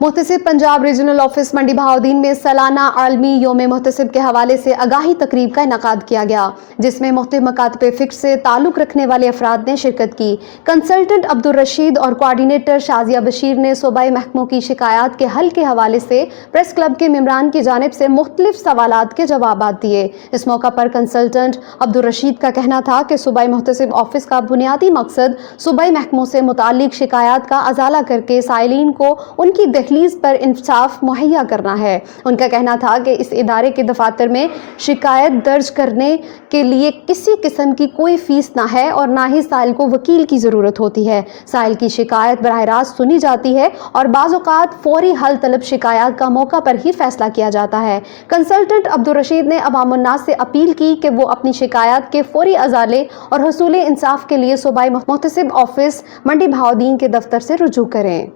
محتسب Punjab regional office منڈی بہاؤدین میں سالانہ عالمی یوم محتسب کے حوالے سے آگاہی تقریب کا انعقاد کیا گیا، جس میں مختلف مکاتب فکر سے تعلق رکھنے والے افراد نے شرکت کی۔ کنسلٹنٹ عبدالرشید اور کوارڈینیٹر شازیہ بشیر نے صوبائی محکموں کی شکایات کے حل کے حوالے سے پریس کلب کے ممبران کی جانب سے مختلف سوالات کے جوابات دیے۔ اس موقع پر کنسلٹنٹ عبدالرشید کا کہنا تھا کہ صوبائی محتسب آفس کا بنیادی مقصد صوبائی محکموں سے متعلق شکایات کا ازالہ کر کے سائلین کو ان کی دہلیز پر انصاف مہیا کرنا ہے۔ ان کا کہنا تھا کہ اس ادارے کے دفاتر میں شکایت درج کرنے کے لیے کسی قسم کی کوئی فیس نہ ہے اور نہ ہی سائل کو وکیل کی ضرورت ہوتی ہے۔ سائل کی شکایت براہ راست سنی جاتی ہے اور بعض اوقات فوری حل طلب شکایات کا موقع پر ہی فیصلہ کیا جاتا ہے۔ کنسلٹنٹ عبدالرشید نے عوام الناس سے اپیل کی کہ وہ اپنی شکایات کے فوری ازالے اور حصول انصاف کے لیے صوبائی محتسب آفس منڈی بہاؤدین کے دفتر سے رجوع کریں۔